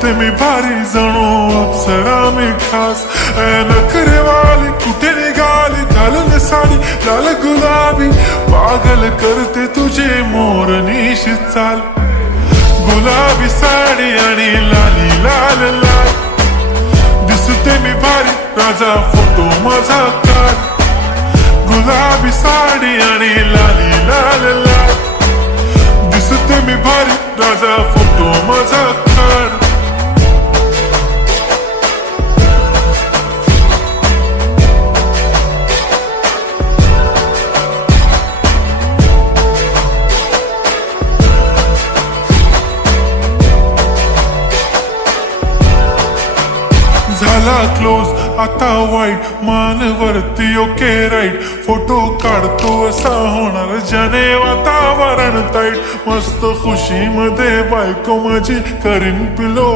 दिसते मी भारी जणू अप्सरा मी खास. नखरेवाली कुठे निघाली घालून साडी लाल गुलाबी, पागल करते तुझे मोरनीशी चाल. गुलाबी साडी आणि लाली लाल लाल, दिसते मी भारी राजा फोटो माझा काढ. गुलाबी साडी आणि लाली लाल लाल, दिसते मी भारी राजा फोटो माझा काढ. झाला क्लोज आता वाईट, मान वरती ओके राईट. फोटो काढतो असा होणार ज्याने वातावरण ताईट. मस्त खुशी मध्ये बायको माझी करीन पिलो